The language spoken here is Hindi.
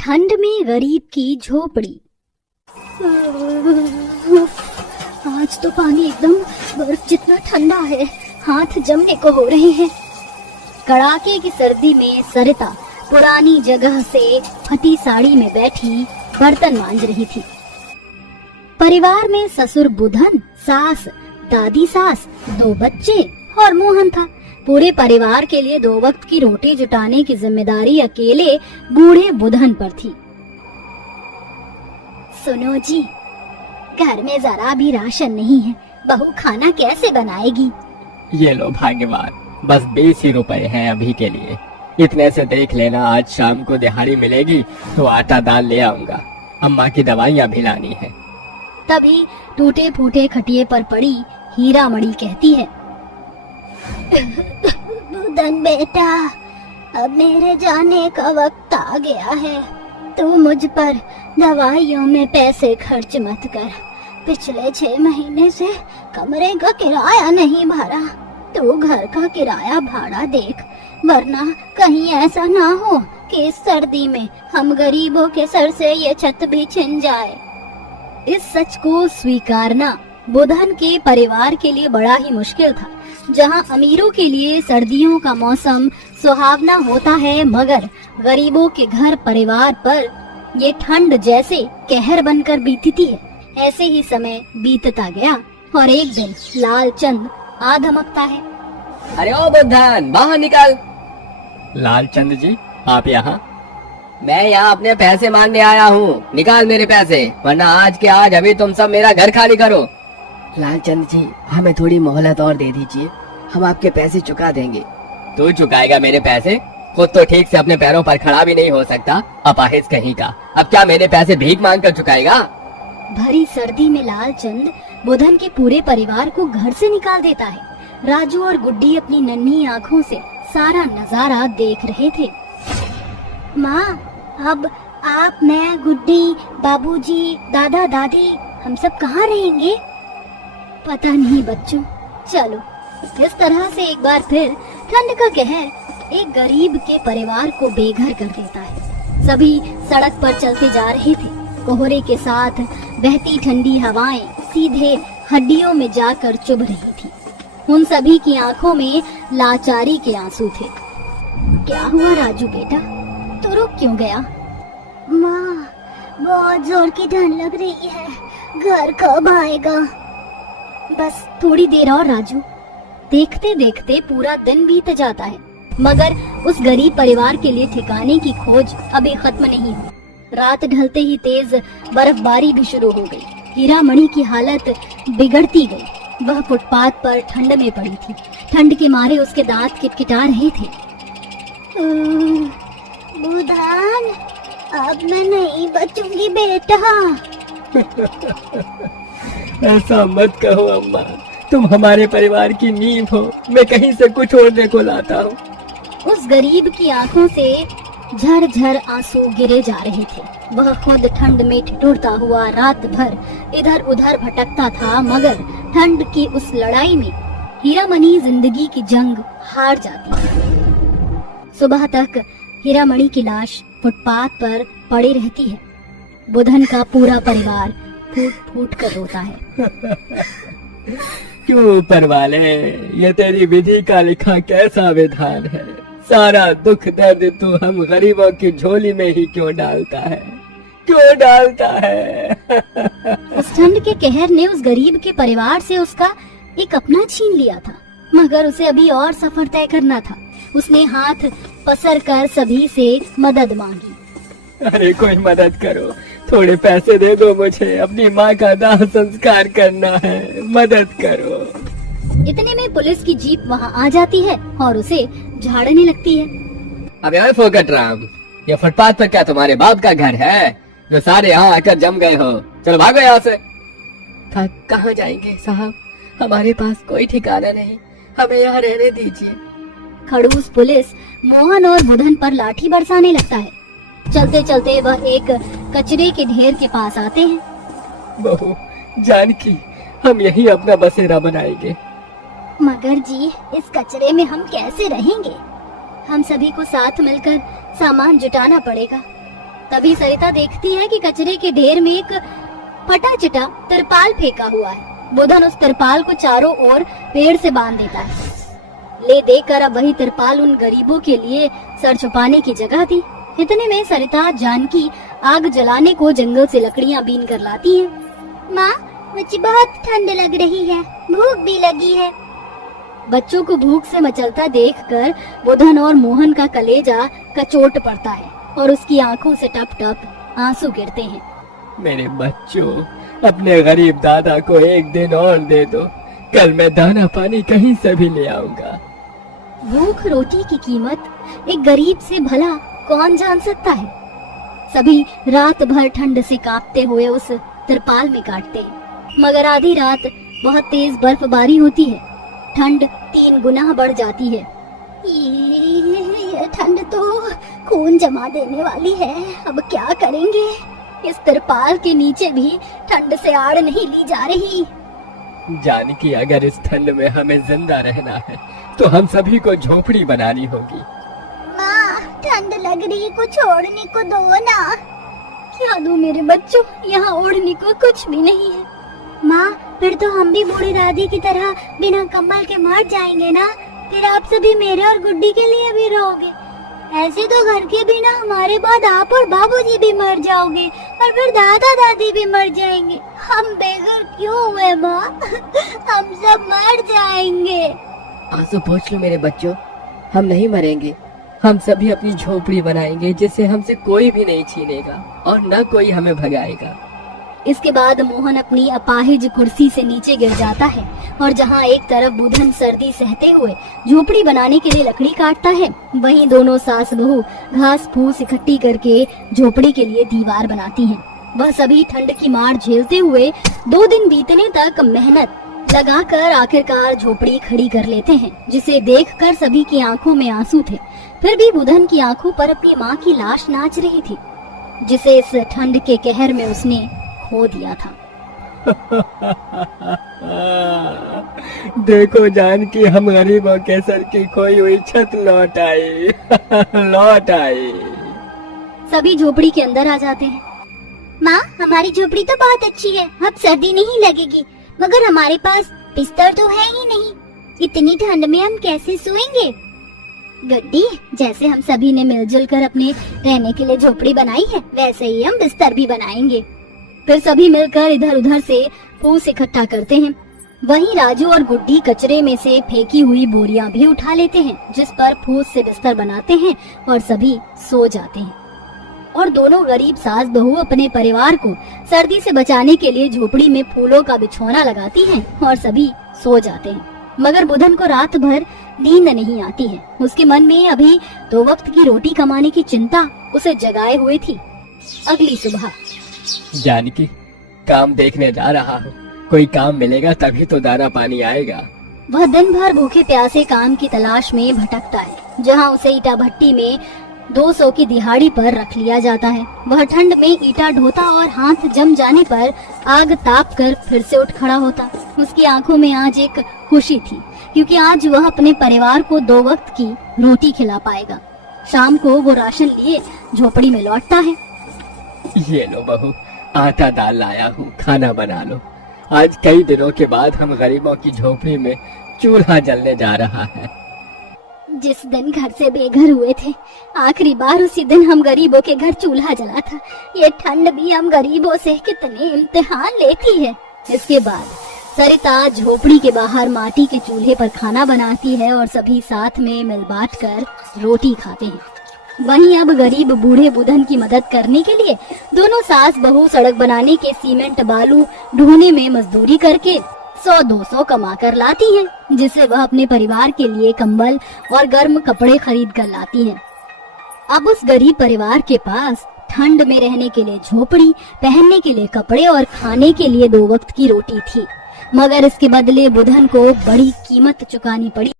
ठंड में गरीब की झोपड़ी। आज तो पानी एकदम बर्फ जितना ठंडा है, हाथ जमने को हो रहे हैं। कड़ाके की सर्दी में सरिता पुरानी जगह से फटी साड़ी में बैठी बर्तन मांज रही थी। परिवार में ससुर बुधन, सास, दादी सास, 2 बच्चे और मोहन था। पूरे परिवार के लिए 2 वक्त की रोटी जुटाने की जिम्मेदारी अकेले बूढ़े बुधन पर थी। सुनो जी, घर में जरा भी राशन नहीं है, बहू खाना कैसे बनाएगी? ये लो भाग्यवान, बस 20 ही रुपए हैं अभी के लिए। इतने से देख लेना, आज शाम को दिहाड़ी मिलेगी तो आटा दाल ले आऊंगा। अम्मा की दवाइयाँ भी लानी है। तभी टूटे फूटे खटिये पर पड़ी हीरा मणि कहती है, बुधन बेटा, अब मेरे जाने का वक्त आ गया है। तू मुझ पर दवाइयों में पैसे खर्च मत कर। पिछले 6 महीने से कमरे का किराया नहीं भरा। तू घर का किराया भाड़ा देख, वरना कहीं ऐसा ना हो कि इस सर्दी में हम गरीबों के सर से ये छत भी छिन जाए। इस सच को स्वीकारना बुधन के परिवार के लिए बड़ा ही मुश्किल था। जहां अमीरों के लिए सर्दियों का मौसम सुहावना होता है, मगर गरीबों के घर परिवार पर ये ठंड जैसे कहर बनकर बीतती है। ऐसे ही समय बीतता गया और एक दिन लालचंद आ धमकता है। अरे ओ बुधन, बाहर निकल। लालचंद जी, आप यहाँ? मैं यहाँ अपने पैसे मांगने आया हूँ। निकाल मेरे पैसे, वरना आज के आज अभी तुम सब मेरा घर खाली करो। लालचंद जी, हमें थोड़ी मोहलत और दे दीजिए, हम आपके पैसे चुका देंगे। तू चुकाएगा मेरे पैसे? खुद तो ठीक से अपने पैरों पर खड़ा भी नहीं हो सकता, अपाहिज कहीं का। अब क्या मेरे पैसे भीख मांग कर चुकाएगा? भरी सर्दी में लालचंद बुधन के पूरे परिवार को घर से निकाल देता है। राजू और गुड्डी अपनी नन्ही आँखों से सारा नजारा देख रहे थे। माँ, अब आप, मैं, गुड्डी, बाबूजी, दादा दादी, हम सब कहाँ रहेंगे? पता नहीं बच्चों, चलो। इस तरह से एक बार फिर ठंड का कहर एक गरीब के परिवार को बेघर कर देता है। सभी सड़क पर चलते जा रहे थे। कोहरे के साथ बहती ठंडी हवाएं सीधे हड्डियों में जाकर चुभ रही थी। उन सभी की आंखों में लाचारी के आंसू थे। क्या हुआ राजू बेटा, तो रुक क्यों गया? माँ, बहुत जोर की ठंड लग रही है, घर कब आएगा? बस थोड़ी देर और राजू। देखते देखते पूरा दिन बीत जाता है, मगर उस गरीब परिवार के लिए ठिकाने की खोज अभी खत्म नहीं हुई। रात ढलते ही तेज बर्फबारी भी शुरू हो गई। हीरा मणि की हालत बिगड़ती गई। वह फुटपाथ पर ठंड में पड़ी थी। ठंड के मारे उसके दांत किटकिटा रहे थे। बुधन, अब मैं नहीं बचूंगी बेटा। ऐसा मत कहो अम्मा, तुम हमारे परिवार की नींव हो। मैं कहीं से कुछ ओढ़ने को लाता हूँ। उस गरीब की आंखों से झरझर आंसू गिरे जा रहे थे। वह खुद ठंड में ठिठुरता हुआ रात भर इधर उधर भटकता था, मगर ठंड की उस लड़ाई में हीरा मणि जिंदगी की जंग हार जाती है। सुबह तक हीरा मणि की लाश फुटपाथ पर पड़ी रहती है। बुधन का पूरा परिवार फूट फूट कर रोता है। क्यों ऊपर वाले, ये तेरी विधि का लिखा कैसा विधान है? सारा दुख दर्द तू हम गरीबों की झोली में ही क्यों डालता है? क्यों डालता है? उस ठंड के कहर ने उस गरीब के परिवार से उसका एक अपना छीन लिया था, मगर उसे अभी और सफर तय करना था। उसने हाथ पसर कर सभी से मदद मांगी। अरे कोई मदद करो, थोड़े पैसे दे दो मुझे, अपनी माँ का दाह संस्कार करना है, मदद करो। इतने में पुलिस की जीप वहाँ आ जाती है और उसे झाड़ने लगती है। अबे ओए फोकट राम, ये फुटपाथ पर क्या तुम्हारे बाप का घर है जो सारे यहाँ आकर जम गए हो? चलो भागो यहाँ से। कहाँ जाएंगे साहब, हमारे पास कोई ठिकाना नहीं, हमें यहाँ रहने दीजिए। खड़ूस पुलिस मोहन और बुधन पर लाठी बरसाने लगता है। चलते चलते वह एक कचरे के ढेर के पास आते हैं। बहू जानकी, हम यही अपना बसेरा बनाएंगे। मगर जी, इस कचरे में हम कैसे रहेंगे? हम सभी को साथ मिलकर सामान जुटाना पड़ेगा। तभी सरिता देखती है कि कचरे के ढेर में एक फटा चिटा तिरपाल फेंका हुआ है। बुधन उस तिरपाल को चारों ओर पेड़ से बांध देता है। ले देकर अब वही तिरपाल उन गरीबों के लिए सर छुपाने की जगह थी। इतने में सरिता जानकी आग जलाने को जंगल से लकड़ियां बीन कर लाती है। माँ, मुझे बहुत ठंड लग रही है, भूख भी लगी है। बच्चों को भूख से मचलता देखकर बुधन और मोहन का कलेजा कचोट पड़ता है और उसकी आंखों से टप टप आंसू गिरते हैं। मेरे बच्चों, अपने गरीब दादा को एक दिन और दे दो, कल मैं दाना पानी कहीं से भी ले आऊंगा। भूख रोटी की कीमत एक गरीब से भला कौन जान सकता है। सभी रात भर ठंड से कांपते हुए उस तिरपाल में काटते हैं, मगर आधी रात बहुत तेज बर्फबारी होती है। ठंड 3 गुना बढ़ जाती है। ये ठंड तो खून जमा देने वाली है, अब क्या करेंगे। इस तिरपाल के नीचे भी ठंड से आड़ नहीं ली जा रही। जानकी, अगर इस ठंड में हमें जिंदा रहना है तो हम सभी को झोपड़ी बनानी होगी। माँ, ठंड लग रही है, कुछ ओढ़ने को दो ना। क्या दूं मेरे बच्चों, यहाँ ओढ़ने को कुछ भी नहीं है। माँ, फिर तो हम भी बूढ़ी दादी की तरह बिना कम्बल के मर जाएंगे ना। फिर आप सभी मेरे और गुड्डी के लिए भी रहोगे। ऐसे तो घर के बिना हमारे बाद आप और बाबूजी भी मर जाओगे और फिर दादा दादी भी मर जाएंगे। हम बेघर क्यों हुए माँ? हम सब मर जाएंगे। आंसू पोंछ लो मेरे बच्चों, हम नहीं मरेंगे। हम सभी अपनी झोपड़ी बनाएंगे जिसे हमसे कोई भी नहीं छीनेगा और न कोई हमें भगाएगा। इसके बाद मोहन अपनी अपाहिज कुर्सी से नीचे गिर जाता है और जहाँ एक तरफ बुधन सर्दी सहते हुए झोपड़ी बनाने के लिए लकड़ी काटता है, वहीं दोनों सास बहू घास फूस इकट्ठी करके झोपड़ी के लिए दीवार बनाती हैं। वह सभी ठंड की मार झेलते हुए 2 दिन बीतने तक मेहनत लगाकर आखिरकार झोपड़ी खड़ी कर लेते हैं, जिसे देखकर सभी की आंखों में आंसू थे। फिर भी बुधन की आंखों पर अपनी माँ की लाश नाच रही थी, जिसे इस ठंड के कहर में उसने खो दिया था। देखो जानकी, हम गरीबों के सर की खोई हुई छत लौट आई। लौट आई। सभी झोपड़ी के अंदर आ जाते हैं। माँ, हमारी झोपड़ी तो बहुत अच्छी है, अब सर्दी नहीं लगेगी, मगर हमारे पास बिस्तर तो है ही नहीं। इतनी ठंड में हम कैसे सोएंगे? गुड्डी, जैसे हम सभी ने मिलजुल कर अपने रहने के लिए झोपड़ी बनाई है, वैसे ही हम बिस्तर भी बनाएंगे। फिर सभी मिलकर इधर उधर से फूस इकट्ठा करते हैं। वहीं राजू और गुड्डी कचरे में से फेंकी हुई बोरियां भी उठा लेते हैं, जिस पर फूस से बिस्तर बनाते हैं और सभी सो जाते हैं। और दोनों गरीब सास बहू अपने परिवार को सर्दी से बचाने के लिए झोपड़ी में फूलों का बिछौना लगाती हैं और सभी सो जाते हैं। मगर बुधन को रात भर नींद नहीं आती है। उसके मन में अभी 2 वक्त की रोटी कमाने की चिंता उसे जगाए हुए थी। अगली सुबह जानकी, काम देखने जा रहा हूँ, कोई काम मिलेगा तभी तो दाना पानी आएगा। वह दिन भर भूखे प्यासे काम की तलाश में भटकता है, जहाँ उसे ईटा भट्टी में 200 की दिहाड़ी पर रख लिया जाता है। वह ठंड में ईटा ढोता और हाथ जम जाने पर आग ताप कर फिर से उठ खड़ा होता। उसकी आंखों में आज एक खुशी थी, क्योंकि आज वह अपने परिवार को 2 वक्त की रोटी खिला पाएगा। शाम को वो राशन लिए झोपड़ी में लौटता है। ये लो बहू, आटा दाल लाया हूँ, खाना बना लो। आज कई दिनों के बाद हम गरीबों की झोपड़ी में चूल्हा जलने जा रहा है। जिस दिन घर से बेघर हुए थे, आखिरी बार उसी दिन हम गरीबों के घर चूल्हा जला था। ये ठंड भी हम गरीबों से कितने इम्तिहान लेती है। इसके बाद सरिता झोपड़ी के बाहर माटी के चूल्हे पर खाना बनाती है और सभी साथ में मिल बांट कर रोटी खाते हैं। वहीं अब गरीब बूढ़े बुधन की मदद करने के लिए दोनों सास बहू सड़क बनाने के सीमेंट बालू ढोने में मजदूरी करके 100-200 कमा कर लाती हैं, जिसे वह अपने परिवार के लिए कंबल और गर्म कपड़े खरीद कर लाती हैं। अब उस गरीब परिवार के पास ठंड में रहने के लिए झोपड़ी, पहनने के लिए कपड़े और खाने के लिए 2 वक्त की रोटी थी, मगर इसके बदले बुधन को बड़ी कीमत चुकानी पड़ी।